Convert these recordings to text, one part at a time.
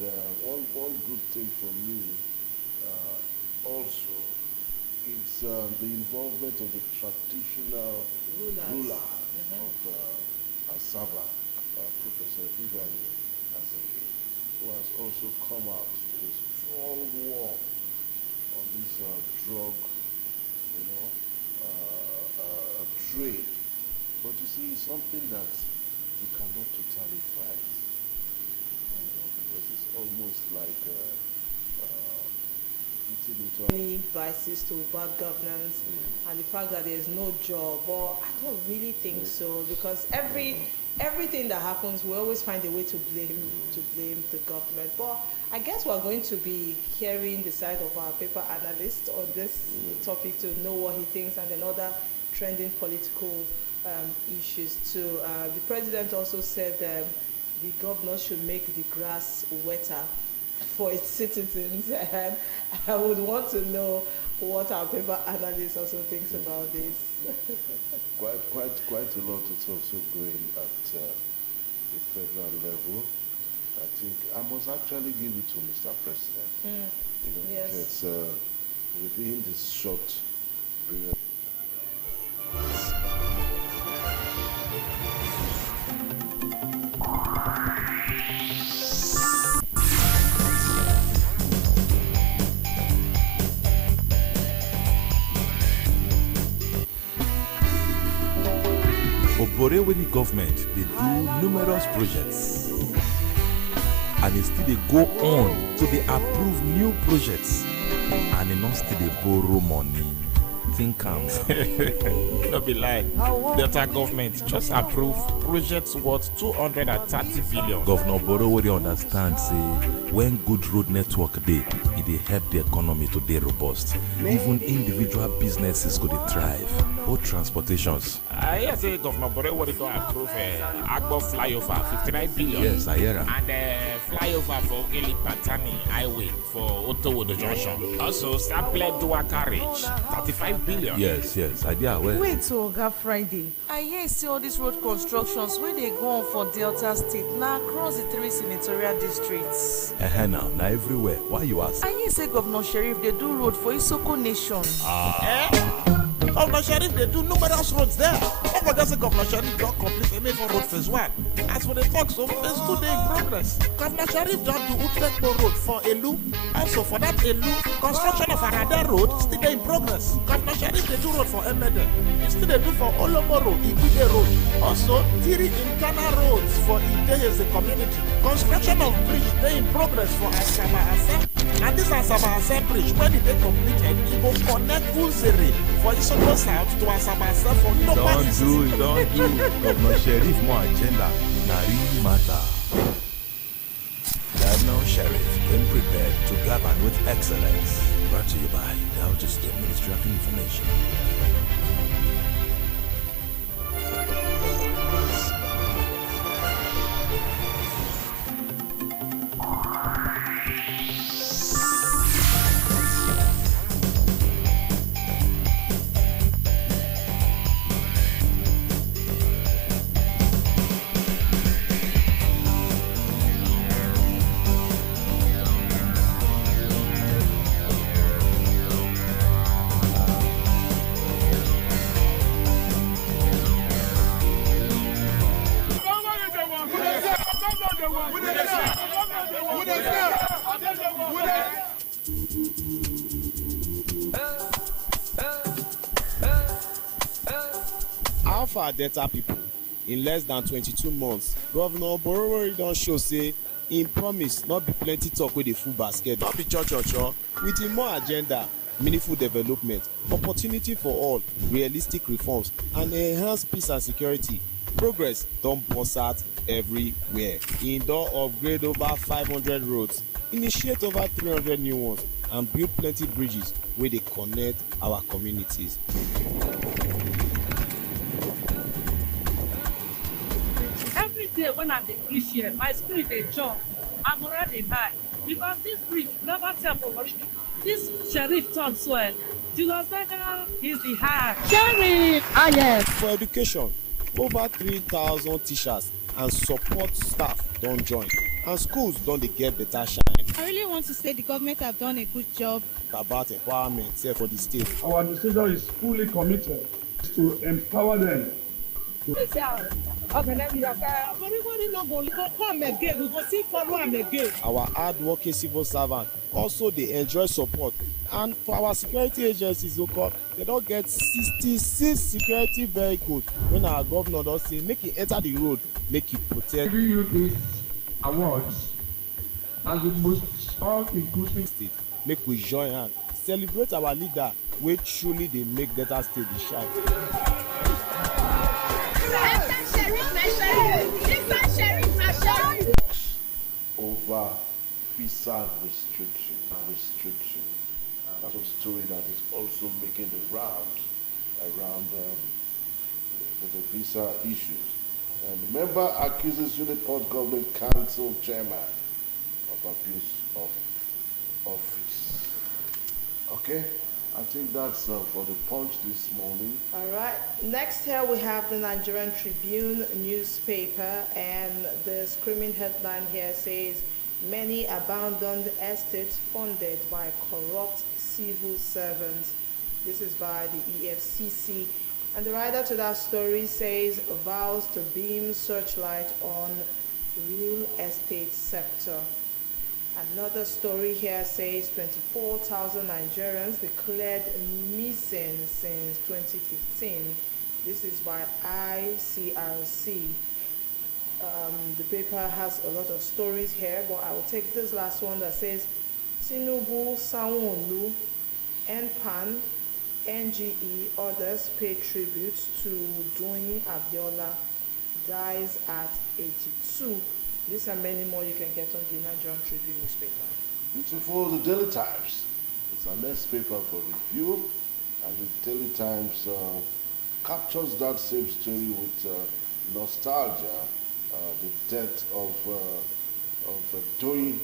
And one good thing for me also is the involvement of the traditional ruler of Asaba, Professor Ifeanyi Azinge, who has also come out with a strong war on this drug, trade. But you see, it's something that you cannot totally fight, because it's almost like many vices to bad governance and the fact that there's no job. But I don't really think so, because everything that happens, we always find a way to blame the government. But I guess we're going to be hearing the side of our paper analyst on this topic to know what he thinks, and then other trending political issues too. The president also said the governor should make the grass wetter for its citizens, and I would want to know what our paper analyst also thinks about this. Quite a lot is also going at the federal level. I think I must actually give it to Mr. President. Yes. It's within this short period. Oborewori government, they do numerous projects, and it still they go on to they approve new projects, and they not still they borrow money. Think comes. No be lie. Delta government just approve projects worth 230 billion. Governor Oborewori understand say when good road network dey, it dey help the economy to dey robust. Even individual businesses go dey thrive. Both transportations. I hear say Governor Oborewori don approve Agbo flyover 59 billion. Yes, I hear am. And flyover for Ogeli Patani Highway for Otowodo Junction. Also, Sample Dual Carriage 35 billion. Yes, I dey aware. Wait till Oga Friday. I hear say all these road constructions wey dey go on for Delta State na across the 3 senatorial districts. Now everywhere. Why you ask? I hear say Governor Sheriff dey do road for Isoko Nation. Governor Sheriff, they do numerous roads there. Don't forget say Governor Sheriff don't complete Emefo Road Phase 1. As for the talks, so Phase 2 dey in progress. Governor Sheriff don't do Utekbo Road for Elu. Also for that Elu, construction of Arade Road still dey in progress. Governor Sheriff, they do road for Emede. He still they do for Olomo Road, Ibide Road. Also, Tiri Incana roads for Ideheze community. Construction of bridge dey in progress for Asaba Ase. And this Asaba Ase bridge, when it dey completed, it will connect Uzere for Isoko South to Asaba Ase for nobody. Don't do. Governor Sheriff more agenda. Na real matter. Governor Sheriff came prepared to govern with excellence. Brought to you by Delta State Ministry of Information. Alpha Delta people, in less than 22 months, Governor Oborewori don show say im promise not be plenty talk wey dey full basket, not be cho. With im more agenda, meaningful development, opportunity for all, realistic reforms, and enhanced peace and security, progress don burst out everywhere. Im don upgrade over 500 roads, initiate over 300 new ones, and build plenty bridges wey dey connect our communities. When I dey reach here, my spirit dey jump, I'm already high because this bridge never tell for this sheriff talk well. Julius Berger is the high sheriff. Yes. For education, over 3,000 teachers and support staff don join. and schools don dey get better shine. I really want to say the government have done a good job About empowerment sef for the state. Our decision is fully committed to empower them. Everybody no go come again, we go still follow am again. Our hardworking civil servants also dey enjoy support, and for our security agencies they don get 66 security vehicles when our governor don say make e enter the road make e protect. Giving you these awards as the most all-inclusive state. Make we join hand celebrate our leader wey truly dey make Delta State dey shine. Over visa restriction. That's a story that is also making the rounds around the visa issues. And the member accuses Uniport Government Council chairman of abuse of office. Okay, I think that's for the Punch this morning. All right. Next here we have the Nigerian Tribune newspaper, and the screaming headline here says, "Many abandoned estates funded by corrupt civil servants." This is by the EFCC. And the writer to that story says, vows to beam searchlight on real estate sector. Another story here says 24,000 Nigerians declared missing since 2015. This is by ICRC. The paper has a lot of stories here, but I will take this last one that says Tinubu, Sanwo-Olu, NPAN, NGE, others pay tribute to Doyin Abiola, dies at 82. These and many more you can get on the Nigerian Tribune newspaper. Beautiful, the Daily Times. It's our next paper for review, and the Daily Times captures that same story with nostalgia. The death of Doyin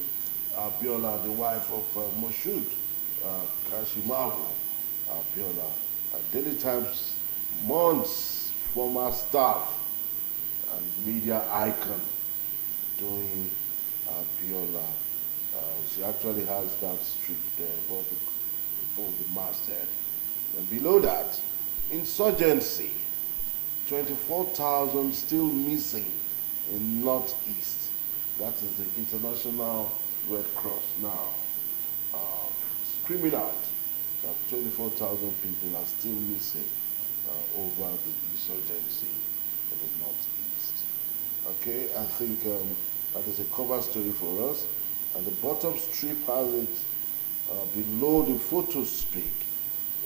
Abiola, the wife of Moshood Kashimawo Abiola. Daily Times mourns former staff and media icon Doyin Abiola. She actually has that strip there above the masthead. And below that, insurgency, 24,000 still missing in Northeast. That is the International Red Cross now screaming out that 24,000 people are still missing over the insurgency in the Northeast. Okay, I think that is a cover story for us. And the bottom strip has it below the photo speak.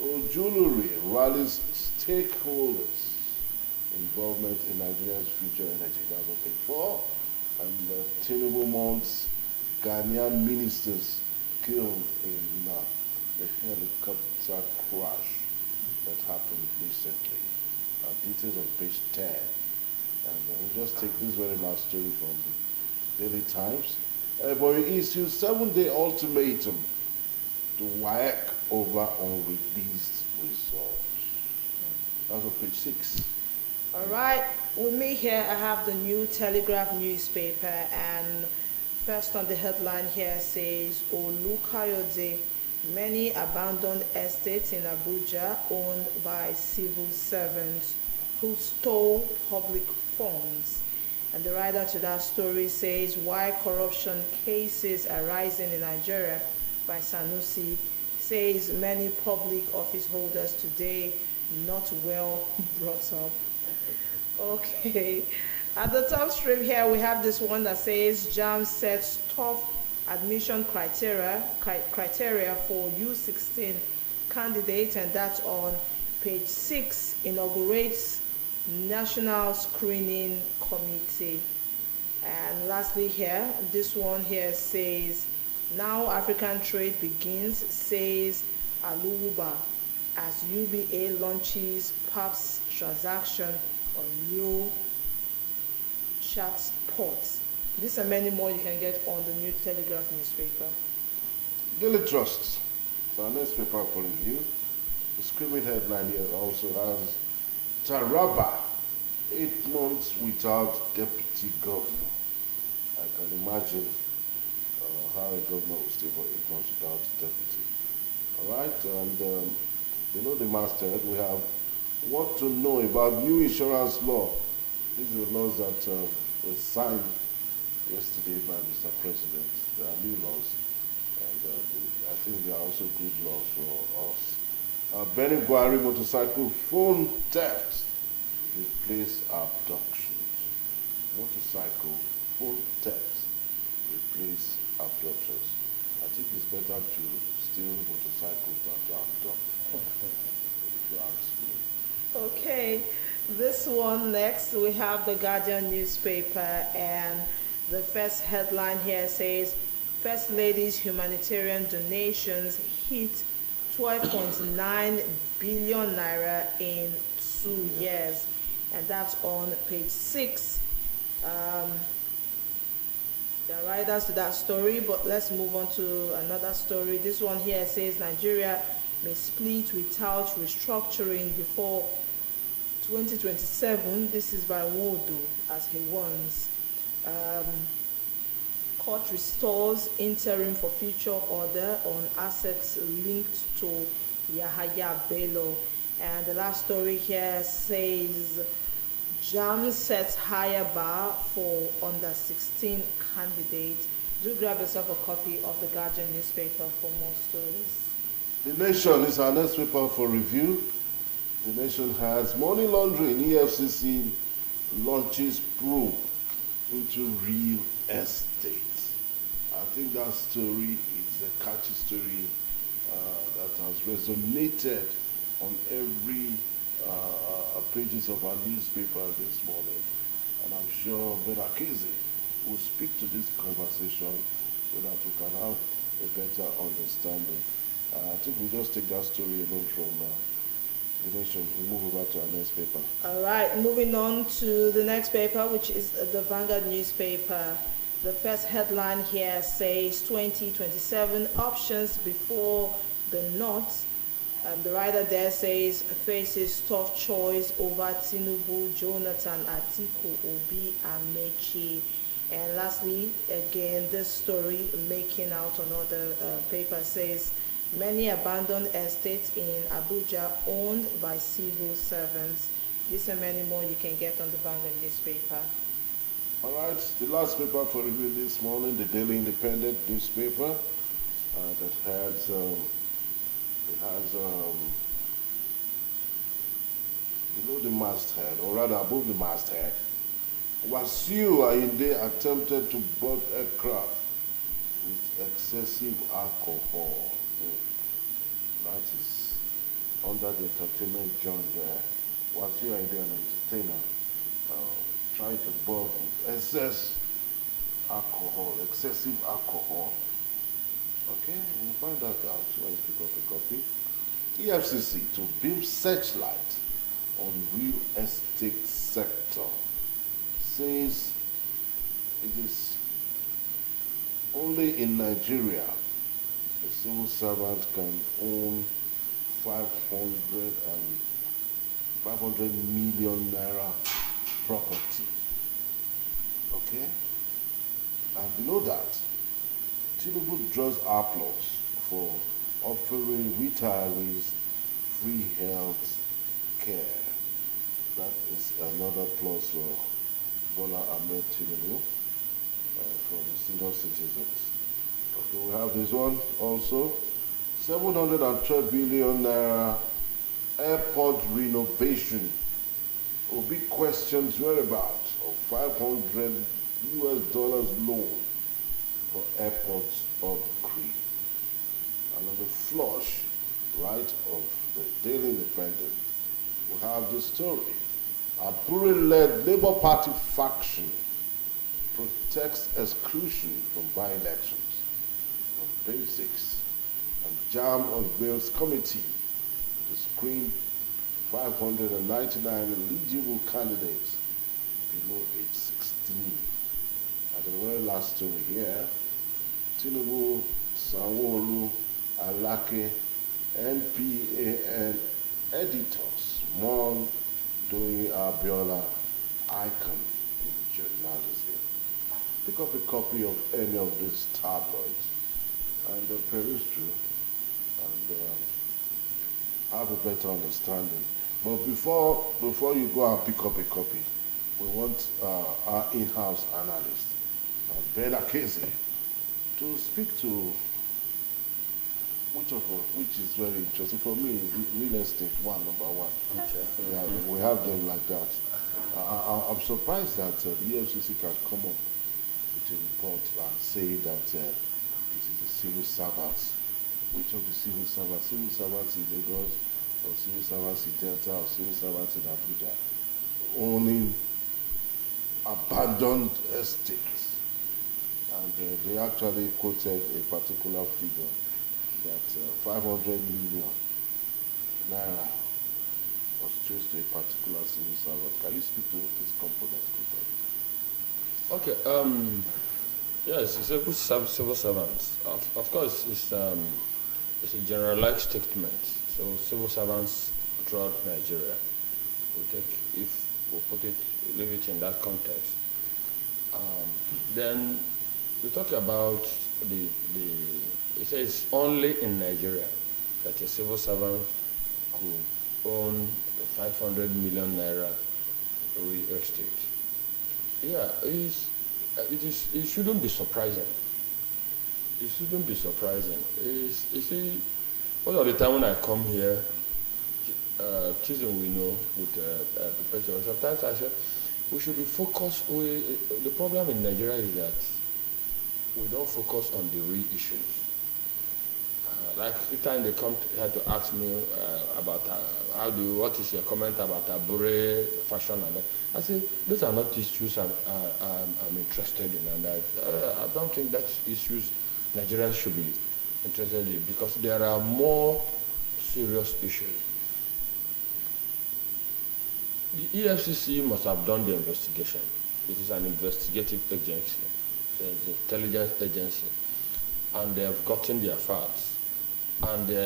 Ojuluri rallies stakeholders involvement in Nigeria's future energy. That's on page 4. And Tinubu mounts Ghanaian ministers killed in the helicopter crash that happened recently. Details on page 10. And we'll just take this very last story from the Daily Times. But he issued 7-day ultimatum to WAEC over unreleased results. That's on page 6. All right, with me here I have the New Telegraph newspaper, and first on the headline here says, Olukayode, many abandoned estates in Abuja owned by civil servants who stole public funds. And the writer to that story says, why corruption cases are rising in Nigeria by Sanusi, says many public office holders today not well brought up. Okay, at the top strip here we have this one that says JAMB sets tough admission criteria for U16 candidates, and that's on page 6, inaugurates National Screening Committee. And lastly here, this one here says, now African trade begins, says Aluba, as UBA launches PAPS transaction on new chat ports. These and many more you can get on the New Telegraph newspaper. Daily Trust. It's our next paper for review. The screaming headline here also has Taraba, 8 months without deputy governor. I can imagine how a governor will stay for 8 months without a deputy. All right, and below the masthead, we have what to know about new insurance law. These are the laws that were signed yesterday by Mr. President. There are new laws, and I think they are also good laws for us. Benny Gwari motorcycle phone theft replace abductions. Motorcycle phone theft replace abductions. I think it's better to steal motorcycles than to abduct, if you ask me. Okay, this one next, we have the Guardian newspaper, and the first headline here says, First Lady's humanitarian donations hit 12.9 billion naira in 2 years, and that's on page 6. There are writers to that story, but let's move on to another story. This one here says Nigeria may split without restructuring before 2027. This is by Wodo, as he warns. Court restores interim for future order on assets linked to Yahaya Bello. And the last story here says JAM sets higher bar for under 16 candidates. Do grab yourself a copy of the Guardian newspaper for more stories. The Nation is our next paper for review. The Nation has money laundering. EFCC launches probe into real estate. I think that story is a catchy story that has resonated on every pages of our newspaper this morning. And I'm sure Ben Akizi will speak to this conversation so that we can have a better understanding. I think we'll just take that story alone from the Nation. We move over to our next paper. All right, moving on to the next paper, which is the Vanguard newspaper. The first headline here says 2027 options before the North. The writer there says faces tough choice over Tinubu, Jonathan, Atiku, Obi, and Mechi. And lastly, again, this story making out on other paper says many abandoned estates in Abuja owned by civil servants. This and many more you can get on the Vanguard newspaper. All right, the last paper for review this morning, the Daily Independent newspaper that has below the masthead, or rather above the masthead, Wasiu Ayinde attempted to board aircraft with excessive alcohol. That is under the entertainment genre there. Wasiu Ayinde, an entertainer, trying to board with excessive alcohol. Okay, we'll find that out when you pick up a copy. EFCC to beam searchlight on real estate sector says it is only in Nigeria a civil servant can own 500 million naira property. Okay? And below that, Tinubu draws applause for offering retirees free health care. That is another plus for Bola Ahmed Tinubu for the senior citizens. Okay, we have this one also. 712 billion naira airport renovation. Obi questions whereabouts of $500 loan for airports upgrade. And on the flush, right, of the Daily Independent, we have the story. A Buri-led Labour Party faction protects exclusion from by-elections. On page 6, and JAM unveils committee to screen 599 eligible candidates below age 16. And the very last story here, Tinubu, Sanwo-Olu, Alake, NPAN editors mourn Doyin Abiola, icon in journalism. pick up a copy of any of these tabloids and peruse through and have a better understanding. But before you go and pick up a copy, we want our in-house analyst, Ben Akeze, to speak to which is very interesting for me. Real estate, number one. Okay. Yeah, we have them like that. I'm surprised that the EFCC can come up with a report and say that it is the civil servants. Which of the civil servants? Civil servants in Lagos, or civil servants in Delta, or civil servants in Abuja, owning abandoned estates. And they actually quoted a particular figure that 500 million naira was traced to a particular civil servant. Can you speak to this component quickly? Okay. Yes, it's a civil servants. Of course, it's a generalized statement. So civil servants throughout Nigeria, if we leave it in that context. Then we talk about it says only in Nigeria that a civil servant could own 500 million naira real estate. Yeah, it shouldn't be surprising. It shouldn't be surprising. You see, most of the time when I come here, choosing we know with Perpetual, sometimes I say we should be focused. The problem in Nigeria is that we don't focus on the real issues. Like the time they come here to ask me about what is your comment about Abure fashion and that. I say those are not issues I'm interested in, and I don't think that's issues Nigerians should be interested in, because there are more serious issues. The EFCC must have done the investigation. It is an investigative agency, it's an intelligence agency, and they have gotten their facts. And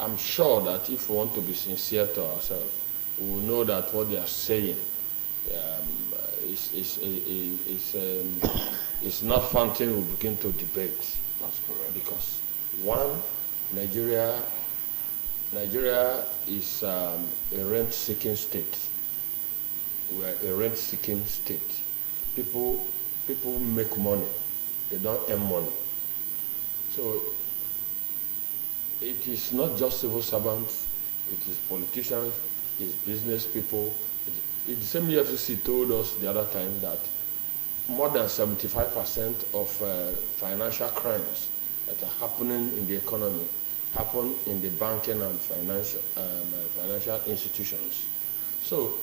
I'm sure that if we want to be sincere to ourselves, we will know that what they are saying is not something we begin to debate. That's correct. Because one, Nigeria is a rent-seeking state. We are a rent-seeking state. People make money; they don't earn money. So it is not just civil servants, it is politicians, it is business people. The same EFCC told us the other time that more than 75% of financial crimes that are happening in the economy happen in the banking and financial institutions. So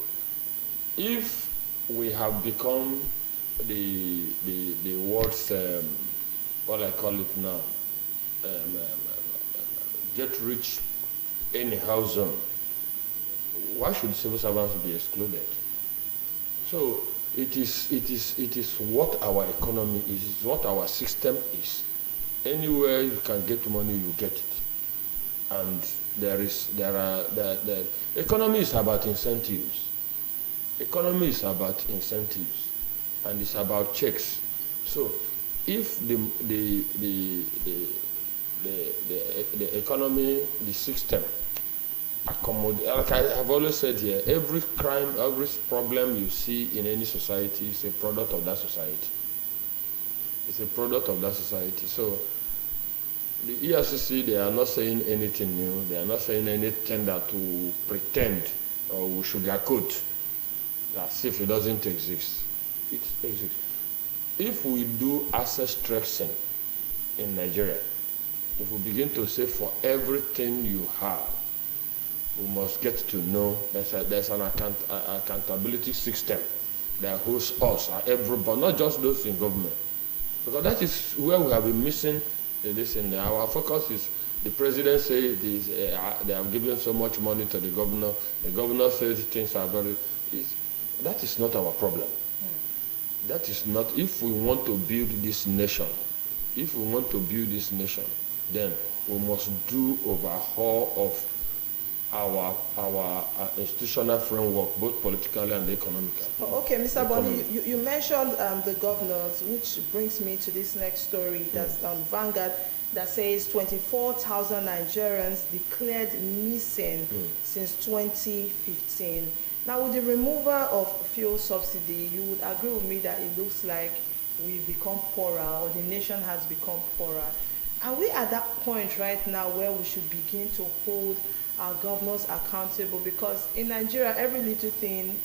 if we have become the world's, what I call it now, get rich anyhow zone, why should civil servants be excluded? So it is what our economy is, what our system is. Anywhere you can get money, you get it. And the economy is about incentives. Economy is about incentives, and it's about checks. So if the economy, the system, like I have always said here, every crime, every problem you see in any society is a product of that society. It's a product of that society. So the EFCC, they are not saying anything new. They are not saying anything that will pretend or will sugarcoat as if it doesn't exist. It exists. If we do access tracing in Nigeria, if we begin to say for everything you have, we must get to know there's an accountability system that holds us, everybody, not just those in government. Because that is where we have been missing this. Our focus is the president says they have given so much money to the governor says things are very, that is not our problem. That is not, if we want to build this nation, then we must do overhaul of our institutional framework, both politically and economically. Okay, Mr. Boni, you mentioned the governors, which brings me to this next story that's on Vanguard that says 24,000 Nigerians declared missing since 2015. Now, with the removal of fuel subsidy, you would agree with me that it looks like we've become poorer, or the nation has become poorer. Are we at that point right now where we should begin to hold our governors accountable? Because in Nigeria, every little thing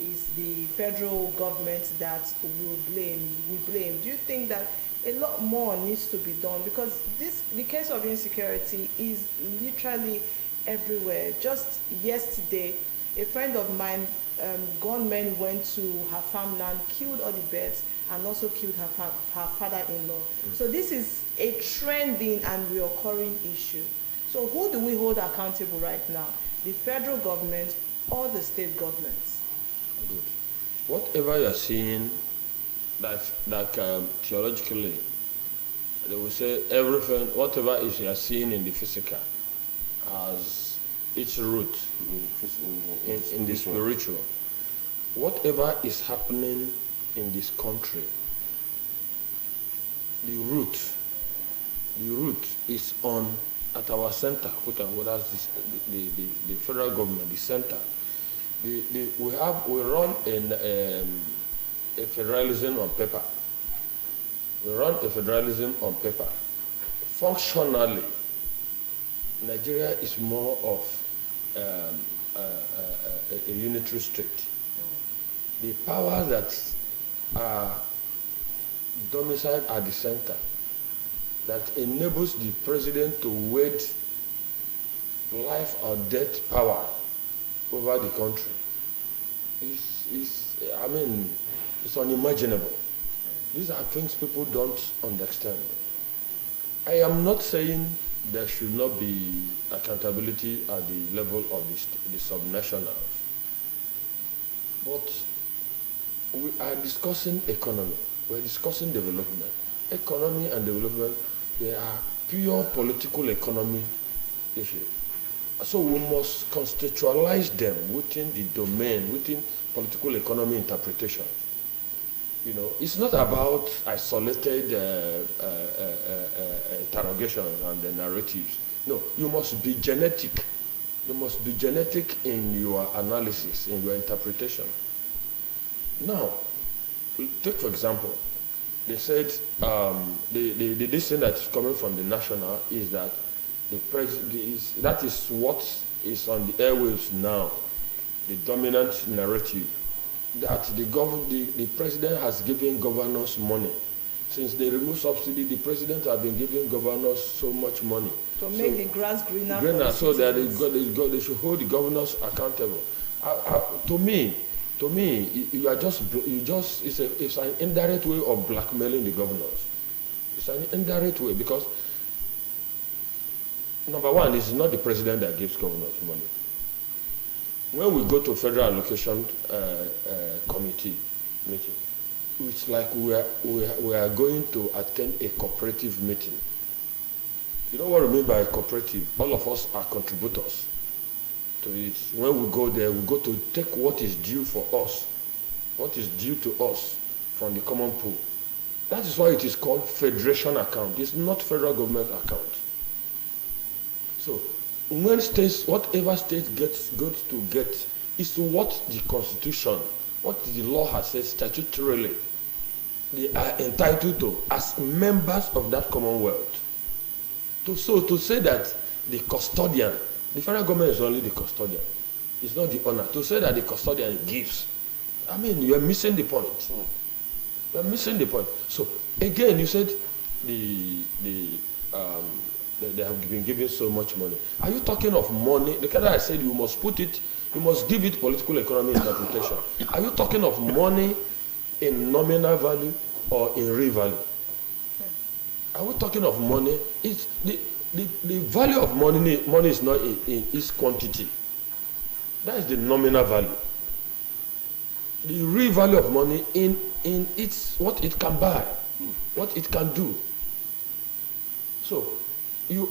is the federal government that we blame. Do you think that a lot more needs to be done? Because the case of insecurity is literally everywhere. Just yesterday, a friend of mine, gunmen went to her farmland, killed all the birds, and also killed her father-in-law. So this is a trending and reoccurring issue. So who do we hold accountable right now? The federal government or the state governments? Good. Whatever you're seeing, theologically, they will say everything, whatever is you're seeing in the physical has its root in the spiritual. Whatever is happening in this country, the root is at our center, that's the federal government, the center. We run a federalism on paper. We run a federalism on paper. Functionally, Nigeria is more of a unitary state. The powers that are domiciled at the center, that enables the president to wade life or death power over the country, it's unimaginable. These are things people don't understand. I am not saying there should not be accountability at the level of the subnationals, but we are discussing economy, we're discussing development. Economy and development, they are pure political economy issues. So we must constitutionalize them within the domain, within political economy interpretation. You know, it's not about isolated interrogations and the narratives. No, you must be genetic. You must be genetic in your analysis, in your interpretation. Now, take for example, they said this thing that is coming from the national is that that is what is on the airwaves now, the dominant narrative, that the president has given governors money. Since they removed subsidy, the president has been giving governors so much money. To make the grass greener. So that they should hold the governors accountable. To me, it's an indirect way of blackmailing the governors. It's an indirect way because, number one, this is not the president that gives governors money. When we go to Federal Allocation Committee meeting, it's like we are going to attend a cooperative meeting. You know what I mean by a cooperative? All of us are contributors to it. When we go there, we go to take what is due for us, what is due to us from the common pool. That is why it is called federation account. It's not federal government account. So when states, whatever state goes to get is what the Constitution, what the law has said statutorily, they are entitled to as members of that Commonwealth. So to say that the custodian, the federal government is only the custodian, it's not the owner. To say that the custodian gives, you are missing the point. You are missing the point. So again, you said they have been given so much money. Are you talking of money? The kind I said you must give it political economy interpretation. Are you talking of money in nominal value or in real value? Are we talking of money? It's the value of money is not in its quantity. That is the nominal value. The real value of money in its what it can buy, what it can do. So you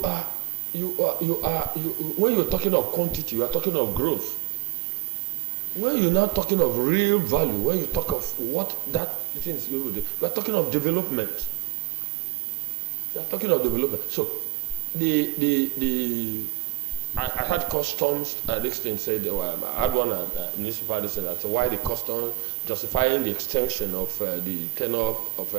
when you're talking of quantity, you are talking of growth. When you're not talking of real value, when you talk of what that things you do, you are talking of development. You are talking of development. So, I had customs this thing said. I had one municipality said that. So why the customs justifying the extension of the tenure of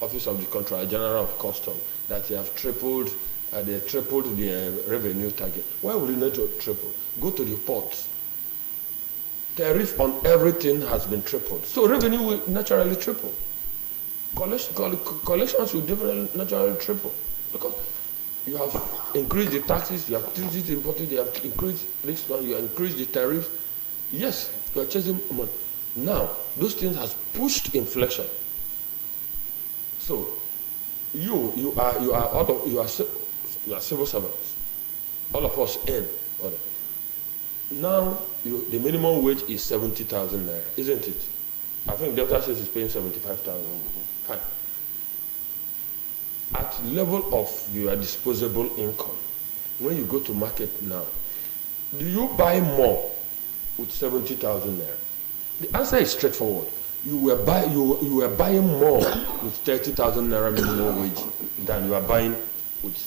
Office of the Controller General of Customs that they have tripled. They tripled the revenue target. Why would it not triple? Go to the ports. Tariff on everything has been tripled. So revenue will naturally triple. Collections will definitely naturally triple. Because you have increased the taxes, you have increased the imported, you have increased this one, you have increased the tariff. Yes, you are chasing money. Now, those things has pushed inflation. So, you are civil servants. All of us earn. Now, the minimum wage is 70,000 naira, isn't it? I think Delta says it's paying 75,000. Fine. At the level of your disposable income, when you go to market now, do you buy more with 70,000 naira? The answer is straightforward. You were buying more with 30,000 naira minimum wage than you are buying with.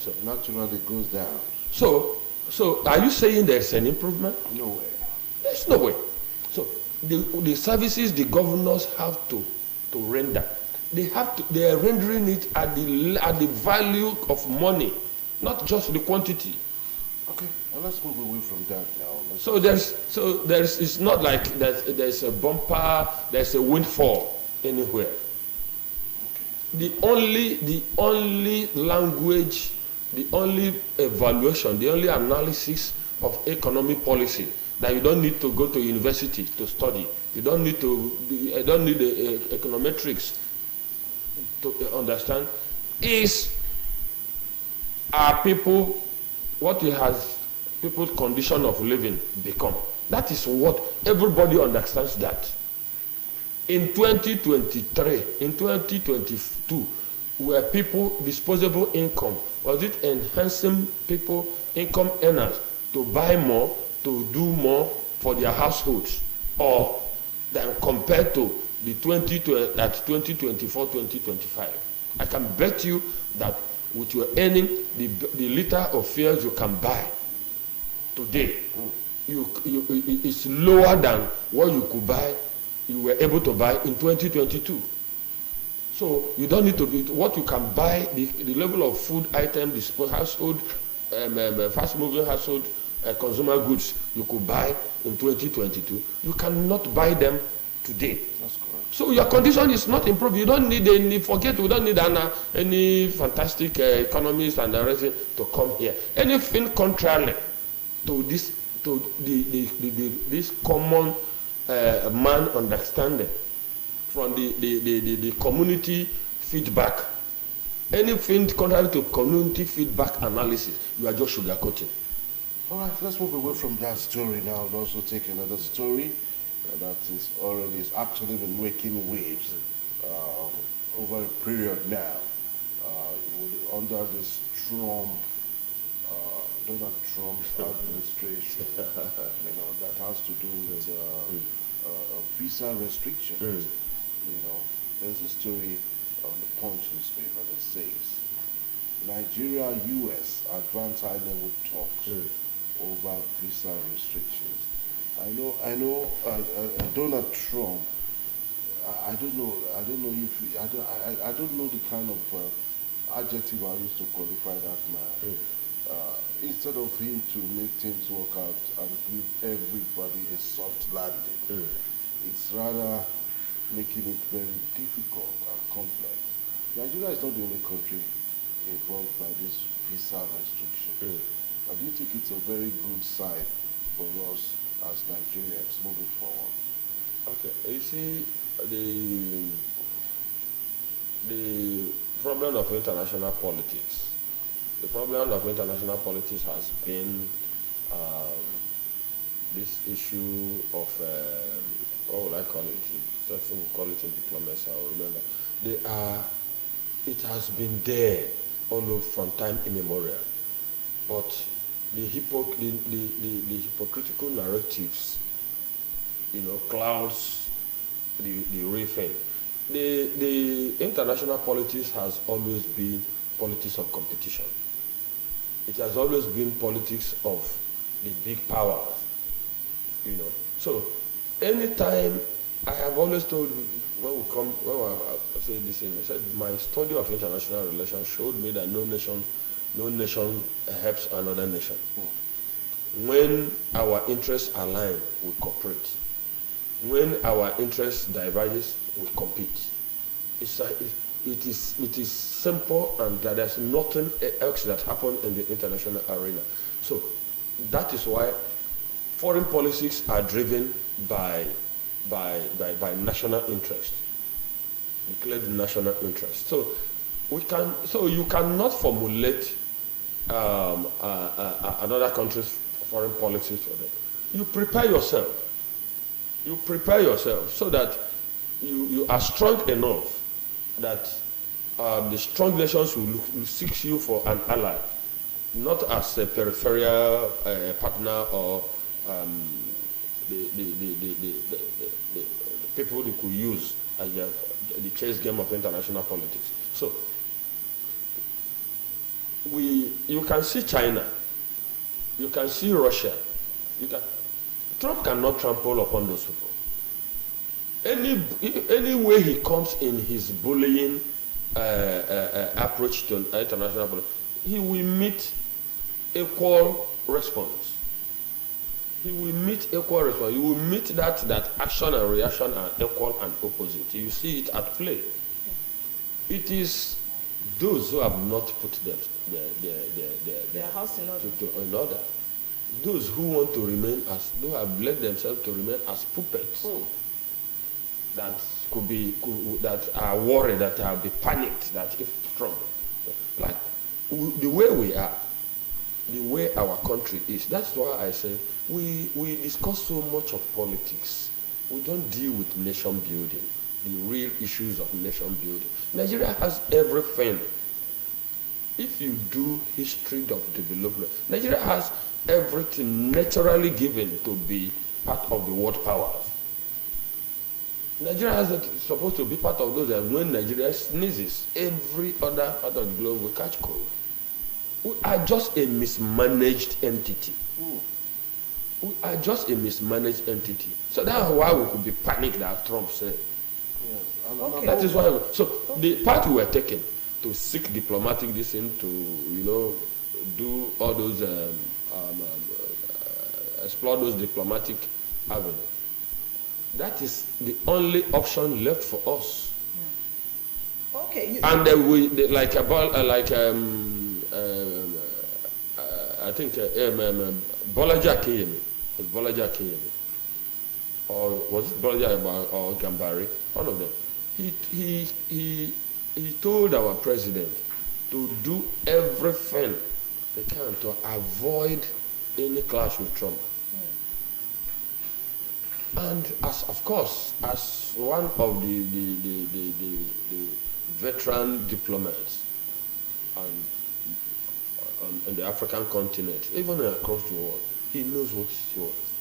So naturally it goes down. So are you saying there's an improvement? No way. There's no way. So the services the governors have to render, they are rendering it at the value of money, not just the quantity. Okay, well, let's move away from that now. It's not like there's a bumper, there's a windfall anywhere. Okay. The only language, the only evaluation, the only analysis of economic policy that you don't need to go to university to study. You don't need econometrics to understand is what it has people's condition of living become. That is what everybody understands that. In 2023, in 2022, were people disposable income, was it enhancing people, income earners, to buy more, to do more for their households, or than compared to the 2024, 2025? I can bet you that with your earning, the liter of fuel you can buy today, it's lower than what you were able to buy in 2022. So you don't need to be what you can buy, the level of food item, household, fast-moving household consumer goods you could buy in 2022. You cannot buy them today. That's correct. So your condition is not improved. You don't need we don't need any fantastic economists and the rest to come here. Anything contrary to this, to this common man understanding from the community feedback, anything contrary to community feedback analysis, you are just sugarcoating. All right, let's move away from that story now and also take another story that is actually been making waves over a period now under this Donald Trump's administration, that has to do with visa restrictions. There's a story on the Punch newspaper that says Nigeria-US advance high-level talks over visa restrictions. I know Donald Trump. I don't know the kind of adjective I used to qualify that man. Instead of him to make things work out and give everybody a soft landing, it's rather making it very difficult and complex. Nigeria is not the only country involved by this visa restriction. I do think it's a very good sign for us as Nigerians moving forward. Okay, you see, the problem of international politics. The problem of international politics has been this issue of, what will I call it? Certain call it in diplomacy, I will remember. It has been there all over from time immemorial. but the hypocritical narratives, clouds the real thing. The international politics has always been politics of competition. It has always been politics of the big powers, So, anytime I have always told when I say this thing, I said my study of international relations showed me that no nation helps another nation. When our interests align, we cooperate. When our interests diverges, we compete. It is simple, and that there's nothing else that happens in the international arena. So that is why foreign policies are driven by national interest, declared national interest. So you cannot formulate another country's foreign policies for them. You prepare yourself. You prepare yourself so that you are strong enough that the strong nations will seek you for an ally, not as a peripheral partner or the people they could use as the chess game of international politics. So you can see China, you can see Russia, Trump cannot trample upon those people. Any way he comes in his bullying approach to international politics, he will meet equal response. He will meet equal response. You will meet that action and reaction are equal and opposite. You see it at play. It is those who have not put their house in order. Those who want to remain who have led themselves to remain as puppets. That are worried, that are be panicked that if Trump, like the way we are, the way our country is. That's why I say we discuss so much of politics. We don't deal with nation building, the real issues of nation building. Nigeria has everything. If you do history of development, Nigeria has everything naturally given to be part of the world powers. Nigeria is supposed to be part of those that when Nigeria sneezes, every other part of the globe will catch cold. We are just a mismanaged entity. We are just a mismanaged entity. So that's why we could be panicked that Trump said. Yes. Okay. That is why. So the part we were taking to seek diplomatic this thing, to do all those explore those diplomatic avenues. That is the only option left for us. Okay. And I think Bolaji Akinyemi. Was Bolaji Akinyemi, or was it Bolaji or Gambari? One of them. He told our president to do everything they can to avoid any clash with Trump. And as one of the veteran diplomats on the African continent, even across the world, he knows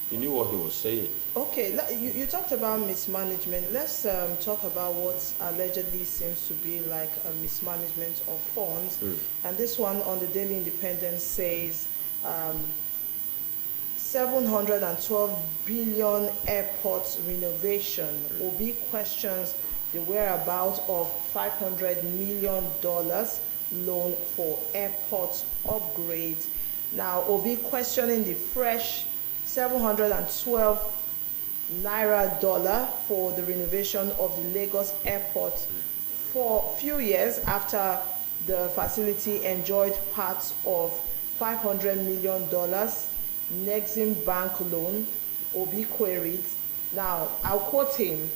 he knew what he was saying. Okay, you talked about mismanagement. Let's talk about what allegedly seems to be like a mismanagement of funds. And this one on the Daily Independent says 712 billion airport renovation. Obi questions the whereabouts of $500 million loan for airport upgrades. Now, Obi questioning the fresh 712 naira dollar for the renovation of the Lagos airport for a few years after the facility enjoyed parts of $500 million Nexim Bank loan. Obi queried. Now, I'll quote him.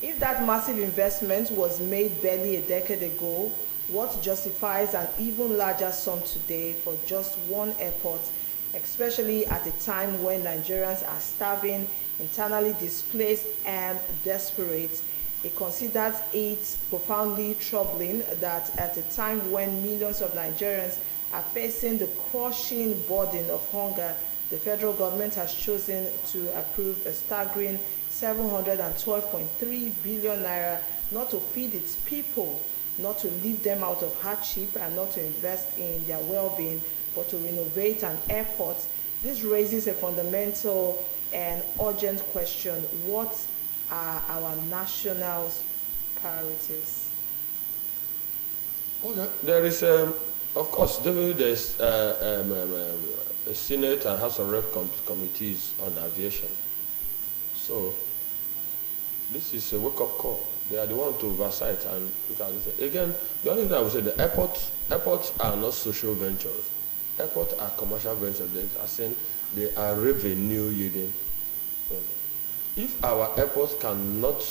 If that massive investment was made barely a decade ago, what justifies an even larger sum today for just one airport, especially at a time when Nigerians are starving, internally displaced, and desperate? He considers it profoundly troubling that at a time when millions of Nigerians are facing the crushing burden of hunger, the federal government has chosen to approve a staggering 712.3 billion naira not to feed its people, not to leave them out of hardship, and not to invest in their well-being, but to renovate an airport. This raises a fundamental and urgent question: what are our national priorities? Okay. There is, of course, there's a Senate and House of Rep committees on aviation. So this is a wake-up call. They are the ones to oversight and look at it. Again, the only thing I would say, the airports are not social ventures. Airports are commercial ventures. They are saying they are revenue yielding. If our airports cannot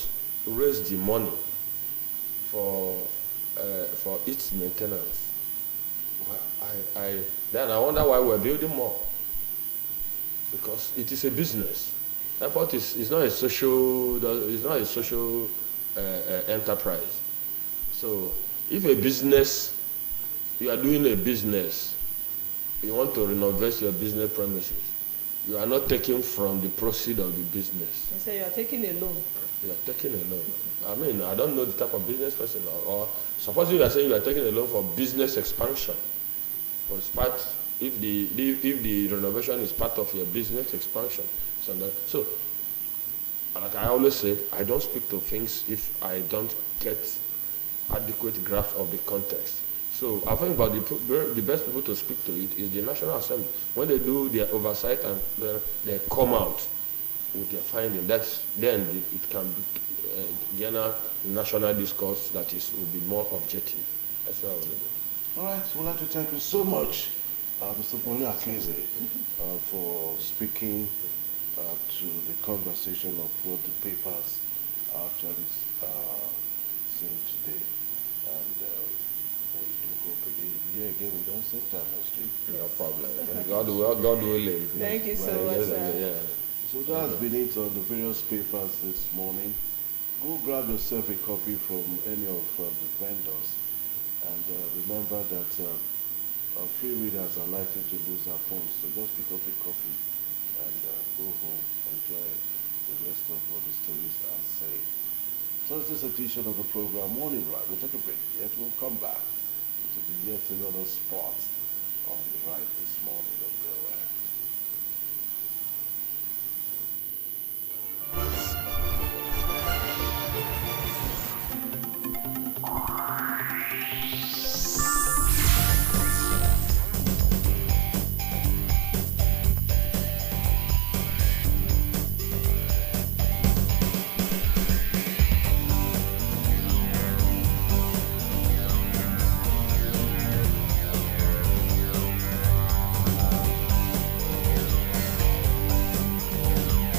raise the money for its maintenance, well, then I wonder why we're building more. Because it is a business. Airport is not a social enterprise. So if a business, you are doing a business, you want to renovate your business premises, you are not taking from the proceeds of the business. You say you are taking a loan. You are taking a loan. I mean, I don't know the type of business person, or supposing you are saying you are taking a loan for business expansion. But it's part, if the renovation is part of your business expansion. So, like I always say, I don't speak to things if I don't get adequate grasp of the context. So I think about the best people to speak to it is the National Assembly. When they do their oversight and they come out with their finding, then it can be general national discourse that will be more objective. That's what I would do. All right, so we'd like to thank you so much, Mr. Bolu Akeze, for speaking to the conversation of what the papers are actually seeing today. And we do hope again we don't save time on street. No problem. God willing. Thank you so much, sir. Yeah. So that has been it on the various papers this morning. Go grab yourself a copy from any of the vendors. And remember that free readers are likely to lose their phones. So just pick up a copy and go home, enjoy the rest of what the stories are saying. So this edition of the program, Morning Ride, we'll take a break, yet we'll come back to be yet another spot on the ride this morning of the